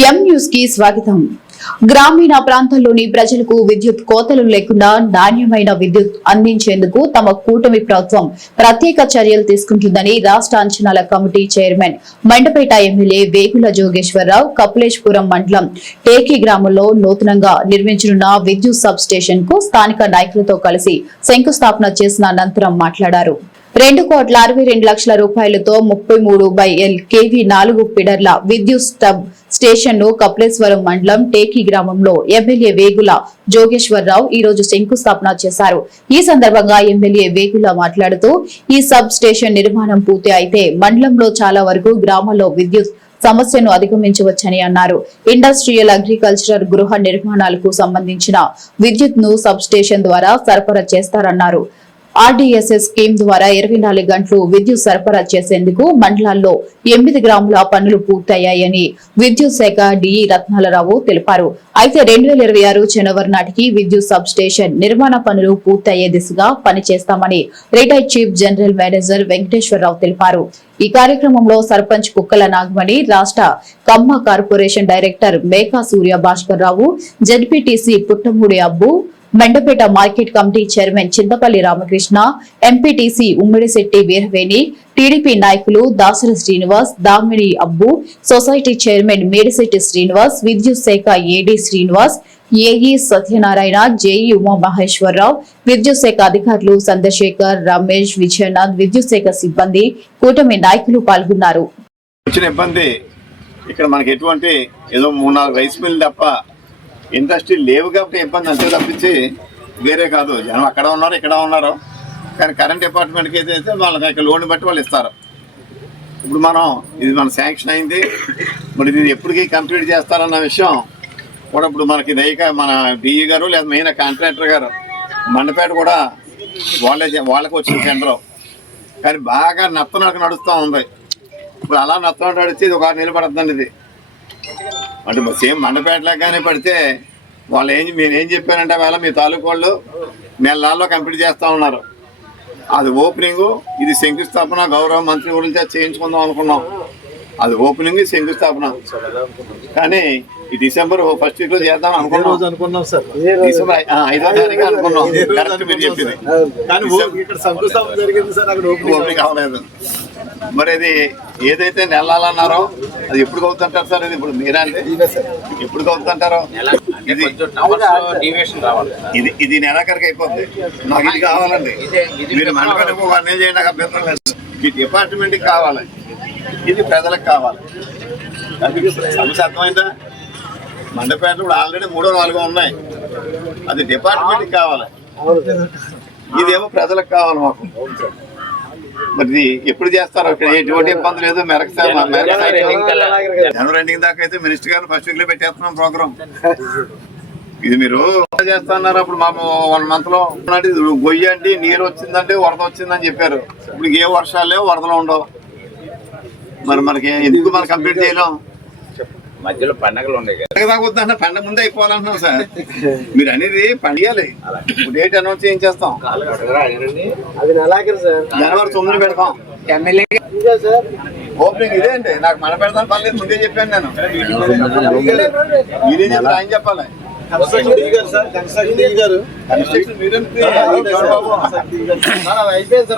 ఎం న్యూస్కి స్వాగతం. గ్రామీణ ప్రాంతాల్లోని ప్రజలకు విద్యుత్ కోతలు లేకుండా నాణ్యమైన విద్యుత్ అందించేందుకు తమ కూటమి ప్రభుత్వం ప్రత్యేక చర్యలు తీసుకుంటుందని రాష్ట్ర అంచనాల committee chairman Mandapeta MLA Vegula Jogeswararao Kapileswarapuram మండలం టేకి గ్రామంలో నూతనంగా నిర్మించనున్న విద్యుత్ సబ్ స్టేషన్కు స్థానిక నాయకులతో కలిసి శంకుస్థాపన చేసిన అనంతరం మాట్లాడారు. రెండు కోట్ల అరవై రెండు లక్షల రూపాయలతో ముప్పై మూడు బై ఎల్ కేవీ నాలుగు పిడర్ల విద్యుత్ స్టబ్ స్టేషన్ను కపిలేశ్వరం మండలం టేకి గ్రామంలో ఎమ్మెల్యే వేగుల జోగేశ్వరరావు ఈ రోజు శంకుస్థాపన చేశారు. ఈ సందర్భంగా ఎమ్మెల్యే వేగుల మాట్లాడుతూ ఈ సబ్ స్టేషన్ నిర్మాణం పూర్తి అయితే మండలంలో చాలా వరకు గ్రామాల్లో విద్యుత్ సమస్యను అధిగమించవచ్చని అన్నారు. ఇండస్ట్రియల్ అగ్రికల్చరల్ గృహ నిర్మాణాలకు సంబంధించిన విద్యుత్ను సబ్ స్టేషన్ ద్వారా సరఫరా చేస్తారన్నారు. ఆర్డీఎస్ఎస్ స్కీమ్ ద్వారా ఇరవై నాలుగు గంటలు విద్యుత్ సరఫరా చేసేందుకు మండలాల్లో ఎనిమిది గ్రాముల పనులు పూర్తయ్యాయని విద్యుత్ శాఖ డిఈ రత్నాలరావు తెలిపారు. అయితే రెండు వేల ఇరవై ఆరు జనవరి నాటికి విద్యుత్ సబ్ స్టేషన్ నిర్మాణ పనులు పూర్తయ్యే దిశగా పనిచేస్తామని retired chief general manager Venkateswara Rao తెలిపారు. ఈ కార్యక్రమంలో సర్పంచ్ కుక్కల నాగమణి రాష్ట్ర Kamma corporation director Meka Surya Bhaskar Rao ZPTC Puttamudi Abbu Mandapeta market committee chairman Chintapalli Ramakrishna MPTC Ummidisetti Veeraveni TDP నాయకులు దాసరి శ్రీనివాస్ దామిడి అబ్బు సొసైటీ చైర్మన్ మేడిశెట్టి శ్రీనివాస్ విద్యుత్ శాఖ AD Srinivas AE Satyanarayana JE Umamaheswara Rao విద్యుత్ శాఖ అధికారులు చంద్రశేఖర్ రమేష్ విజయనాథ్ విద్యుత్ శాఖ సిబ్బంది కూటమి నాయకులు పాల్గొన్నారు. వచ్చిన ఇబ్బంది ఇక్కడ మనకి ఎటువంటి ఏదో మూడు నాలుగు రైస్ మిల్ తప్ప ఇండస్ట్రీ లేవు కాబట్టి ఇబ్బంది అంతే తప్పించి వేరే కాదు. జనం అక్కడ ఉన్నారు ఇక్కడ ఉన్నారు. కానీ కరెంట్ డిపార్ట్మెంట్కి అయితే వాళ్ళకి ఇక్కడ లోన్ బట్టి వాళ్ళు ఇస్తారు. ఇప్పుడు మనం ఇది మన శాంక్షన్ అయింది. మరి ఇది ఎప్పటికీ కంప్లీట్ చేస్తారన్న విషయం కూడా ఇప్పుడు మనకి దయక మన డిఈ గారు లేదా మెయిన్ కాంట్రాక్టర్ గారు మండపేట కూడా వాళ్ళే వాళ్ళకి వచ్చిన టెండర్ కానీ బాగా నత్తనకు నడుస్తూ ఉంది. ఇప్పుడు అలా నత్తనట్టు నడిచి ఇది ఒక ఆరు ఇది. అంటే సేమ్ మండపేటలో కానీ పడితే వాళ్ళు ఏం మీరు ఏం చెప్పారంటే వేళ మీ తాలూకు వాళ్ళు నెలల్లో కంప్లీట్ చేస్తూ ఉన్నారు. అది ఓపెనింగ్ ఇది శంకుస్థాపన గౌరవ మంత్రి గురించి చేయించుకుందాం అనుకున్నాం. అది ఓపెనింగ్ శంకుస్థాపన. కానీ ఈ డిసెంబర్ ఫస్ట్ వీక్లో చేద్దాం అనుకున్నాం. రోజు అనుకున్నాం సార్. డిసెంబర్ ఐ- ఆ, ఐదో తారీఖు అనుకున్నాం. కరెక్ట్ మీరు చెప్పింది. కానీ ఓ- ఇక్కడ శంకుస్థాపన జరిగింది సార్ అక్కడ ఓపెనింగ్ ఓపెనింగ్ అవ్వలేదు మరి అది ఏదైతే నెలాలన్నారో అది ఎప్పుడు అవుతుంటారు సార్ ఇది? ఇప్పుడు మీరే ఎప్పుడు అవుతుంటారో ఇది డీవియేషన్ రావాలి ఇది ఇది నెలాఖరికి అయిపోద్ది. నాకు ఇది కావాలండి. మీరు మండపం చేయండి నాకు అభ్యంతరం లేదు. ఈ డిపార్ట్మెంట్ కావాలి. ఇది ప్రజలకు కావాలి. అది సమస్య అర్థమైందా? మండపేట ఇప్పుడు ఆల్రెడీ మూడో నాలుగో ఉన్నాయి. అది డిపార్ట్మెంట్ కావాలి. ఇదేమో ప్రజలకు కావాలి మాకు. మరి ఎప్పుడు చేస్తారు? ఇక్కడ ఎటువంటి ఇబ్బంది లేదు. మెరక జనవరి ఎండింగ్ దాకా అయితే మినిస్టర్ గారు ఫస్ట్ వీక్లో పెట్టేస్తున్నాం ప్రోగ్రామ్ ఇది మీరు చేస్తున్నారు? అప్పుడు మాకు వన్ మంత్లో ఉన్నట్టు ఇది గొయ్యి అంటే నీరు వచ్చిందంటే వరద వచ్చిందని చెప్పారు. ఇప్పుడు ఏ వర్షాలు లేవు వరదలు ఉండవు. మరి మనకి ఎందుకు మనం కంప్లీట్ చేయలేం? మధ్యలో పండగలు ఉన్నాయి కదా. పండగ దాకా వద్దంటే పండగ ముందే అయిపోవాలంటున్నాం సార్. మీరు అనేది పండియాలి. Date announce చేయించేస్తాం. అది నెలాఖరు సార్. జనవరి తొమ్మిది పెడతాం. ఎమ్మెల్యే ఇదే సార్. ఓపెనింగ్ ఇదే అండి నాకు మన పెడతాను పర్లేదు ముందే చెప్పాను నేను. మీరేం చెప్పాలి ఆయన చెప్పాలి.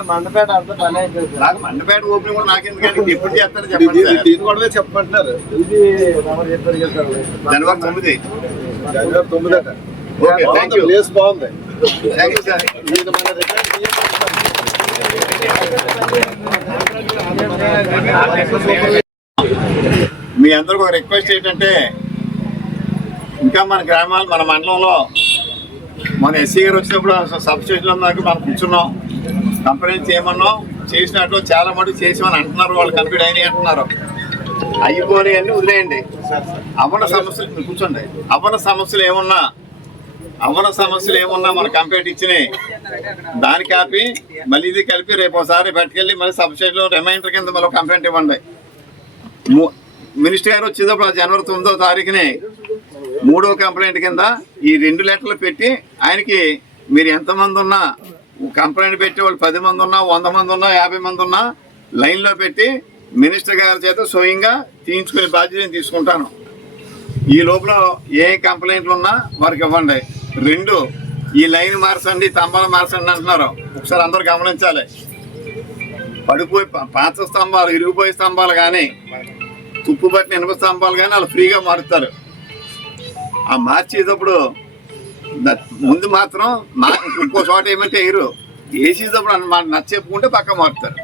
మండపేట అంతా పని అయిపోయింది సార్. నాకు మండపేట ఓపెనింగ్ కూడా నాకెందుకండి ఇది ఎప్పుడు చేస్తారో చెప్పండి. దీని కూడా చెప్పమంటున్నారు. ఇది జనవరి తొమ్మిది. జనవరి తొమ్మిదట ఓకే థ్యాంక్ యూ ప్లేస్ బాగుంది. థ్యాంక్ యూ సార్ ఇది మన రిటైర్డ్ మీ అందరికి ఒక రిక్వెస్ట్ ఏంటంటే ఇంకా మన గ్రామాలు మన మండలంలో మన ఎస్సీ గారు వచ్చినప్పుడు సబ్ స్టేషన్లో దాకా మనం కూర్చున్నాం. కంపెనీ చేయమన్నాం. చేసినట్టు చాలా మటుకు చేసామని అంటున్నారు. వాళ్ళు కంప్లీట్ అయినాయి అంటున్నారు. అయిపోయి అన్ని వదిలేయండి. అవన సమస్యలు కూర్చోండి. అవన సమస్యలు ఏమున్నా అవన సమస్యలు ఏమున్నా మన కంప్లీట్ ఇచ్చినాయి దాని కాపీ మళ్ళీ ఇది కలిపి రేపు ఒకసారి పట్టుకెళ్ళి మళ్ళీ సబ్ స్టేషన్లో రిమైండర్ కింద మళ్ళీ కంప్లైంట్ ఇవ్వండి. మినిస్టర్ గారు వచ్చేటప్పుడు జనవరి తొమ్మిదో తారీఖుని మూడో కంప్లైంట్ కింద ఈ రెండు లెటర్లు పెట్టి ఆయనకి మీరు ఎంతమంది ఉన్నా కంప్లైంట్ పెట్టి వాళ్ళు పది మంది ఉన్నా వంద మంది ఉన్నా యాభై మంది ఉన్నా లైన్లో పెట్టి మినిస్టర్ గారి చేత స్వయంగా తీయించుకునే బాధ్యత నేను తీసుకుంటాను. ఈ లోపల ఏ కంప్లైంట్లు ఉన్నా వారికి ఇవ్వండి. రెండు ఈ లైన్ మార్చండి స్తంభాలు మార్చండి అంటున్నారు. ఒకసారి అందరూ గమనించాలి. పడిపోయి పాత స్తంభాలు ఇరిగిపోయే స్తంభాలు కానీ తుప్పు పట్టిన ఇనుప స్తంభాలు కానీ వాళ్ళు ఫ్రీగా మారుస్తారు ఆ మార్చేటప్పుడు ముందు మాత్రం మా ఇంకో చోట ఏమంటే వేయరు వేసేటప్పుడు అన్న- నచ్చ చెప్పుకుంటే పక్క మారుతారు.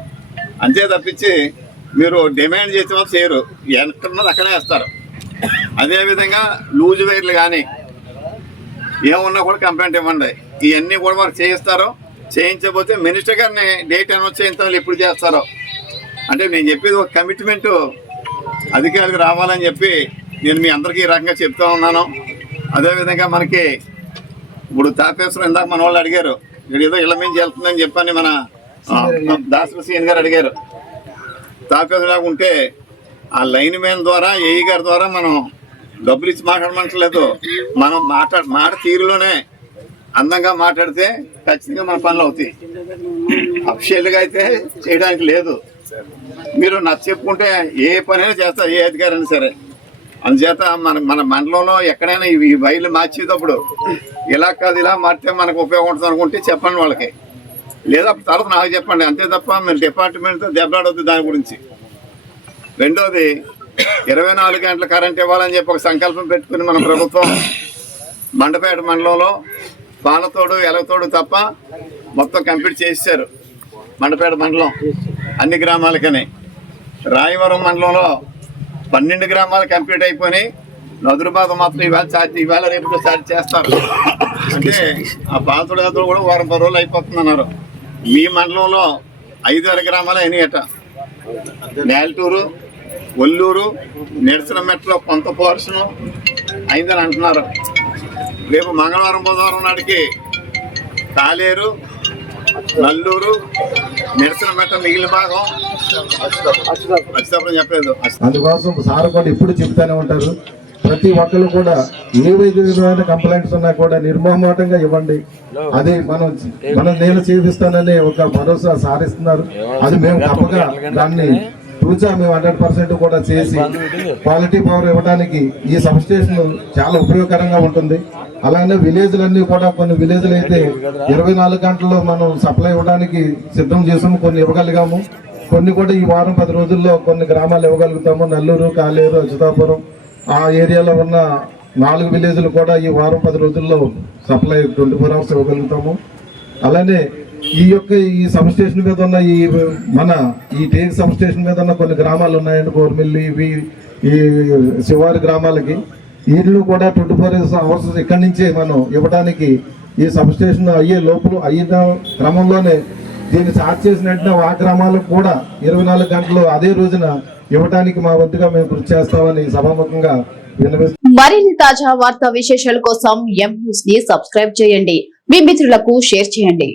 అంతే తప్పించి మీరు డిమాండ్ చేసే వాళ్ళు చేయరు. ఎక్కడున్నది అక్కడే వేస్తారు. అదేవిధంగా లూజ్ వైర్లు కానీ ఏమున్నా కూడా కంప్లైంట్ ఇవ్వండి. ఇవన్నీ కూడా వారు చేయిస్తారు. చేయించకపోతే మినిస్టర్ గారిని డేట్ అనౌన్స్ చేయించాలి ఎప్పుడు చేస్తారో. అంటే నేను చెప్పేది ఒక కమిట్మెంట్ అధికారులకు రావాలని చెప్పి నేను మీ అందరికీ ఈ రకంగా చెప్తా ఉన్నాను. అదేవిధంగా మనకి ఇప్పుడు తాపేశ్వరం ఇందాక మన వాళ్ళు అడిగారు ఇక్కడ ఏదో ఇళ్ళ మించి వెళ్తుందని చెప్పని మన దాసరి సీఎన్ గారు అడిగారు. తాపేశ్వరం ఉంటే ఆ లైన్ మ్యాన్ ద్వారా ఏఈ గారి ద్వారా మనం డబ్బులు ఇచ్చి మాట్లాడమంటలేదు. మనం మాట్లాడ మాట తీరులోనే అందంగా మాట్లాడితే ఖచ్చితంగా మన పనులు అవుతాయి. అఫిషియల్గా అయితే చేయడానికి లేదు. మీరు నచ్చ చెప్పుకుంటే ఏ పనైనా చేస్తారు ఏ అధికారైనా సరే. అందుచేత మన మన మండలంలో ఎక్కడైనా ఇవి ఈ బయలు మార్చేటప్పుడు ఇలా కాదు ఇలా మారితే మనకు ఉపయోగం ఉంటుంది అనుకుంటే చెప్పండి వాళ్ళకి. లేదా తర్వాత నాకు చెప్పండి. అంతే తప్ప మీరు డిపార్ట్మెంట్తో దెబ్బలాడొద్దు దాని గురించి. రెండోది ఇరవై నాలుగు గంటల కరెంట్ ఇవ్వాలని చెప్పి ఒక సంకల్పం పెట్టుకుని మన ప్రభుత్వం మండపేట మండలంలో పాలతోడు ఎలతోడు తప్ప మొత్తం కంప్లీట్ చేశారు మండపేట మండలం అన్ని గ్రామాలకని. రాయవరం మండలంలో పన్నెండు గ్రామాలు కంప్లీట్ అయిపోయి భాగం మాత్రం ఇవాళ చార్జ్ ఇవాళ రేపు చార్జ్ చేస్తారు అంటే ఆ పాలతోడు ఎలతోడు కూడా వారం పది రోజులు అయిపోతుందన్నారు. మీ మండలంలో ఐదు ఆరు గ్రామాలు అయినాయట. నేల్టూరు ఒల్లూరు నిరసనమెట్లో కొంత పోర్షన్ అయిందని అంటున్నారు. రేపు మంగళవారం బుధవారం నాటికి కాలేరు నల్లూరు నిరసనమెట్ట మిగిలిన భాగం అందుకోసం సార్ కూడా ఇప్పుడు చెప్తానే ఉంటారు. ప్రతి ఒక్కరు కూడా ఏ విధమైన కంప్లైంట్స్ ఉన్నా కూడా నిర్మోహమాటంగా ఇవ్వండి. అది మనం మనం నేను చేపిస్తానని ఒక భరోసా సారిస్తున్నారు అది మేము తప్పగా దాన్ని తూచా మేము హండ్రెడ్ పర్సెంట్ కూడా చేసి క్వాలిటీ పవర్ ఇవ్వడానికి ఈ సబ్ స్టేషన్ చాలా ఉపయోగకరంగా ఉంటుంది. అలానే విలేజ్లన్నీ కూడా కొన్ని విలేజ్లు అయితే ఇరవై నాలుగు గంటల్లో మనం సప్లై ఇవ్వడానికి సిద్ధం చేసాము కొన్ని ఇవ్వగలిగాము. కొన్ని కూడా ఈ వారం పది రోజుల్లో కొన్ని గ్రామాలు ఇవ్వగలుగుతాము. నల్లూరు కాలేరు అచ్యుతాపురం. ఆ ఏరియాలో ఉన్న నాలుగు విలేజ్లు కూడా ఈ వారం పది రోజుల్లో సప్లై ట్వంటీ ఫోర్ అవర్స్ ఇవ్వగలుగుతాము. అలానే ఈ యొక్క ఈ సబ్ స్టేషన్ మీద ఉన్న ఈ మన ఈ టేక్ సబ్ స్టేషన్ మీద ఉన్న కొన్ని గ్రామాలు ఉన్నాయండి. గోర్మిల్లి ఇవి ఈ శివారి గ్రామాలకి. వీళ్ళు కూడా ట్వంటీ ఫోర్ అవర్స్ ఇక్కడి నుంచే మనం ఇవ్వడానికి ఈ సబ్ స్టేషన్ అయ్యే లోపల అయిన క్రమంలోనే దీన్ని చార్జ్ చేసిన వెంటనే ఆ కూడా ఇరవై నాలుగు గంటలు అదే రోజున ఇవ్వడానికి మా వంతుగా మేము కృషి చేస్తామని సభాముఖంగా మరిన్ని తాజా వార్తా విశేషాల కోసం ఎం న్యూస్ని సబ్స్క్రైబ్ చేయండి. మీ మిత్రులకు షేర్ చేయండి.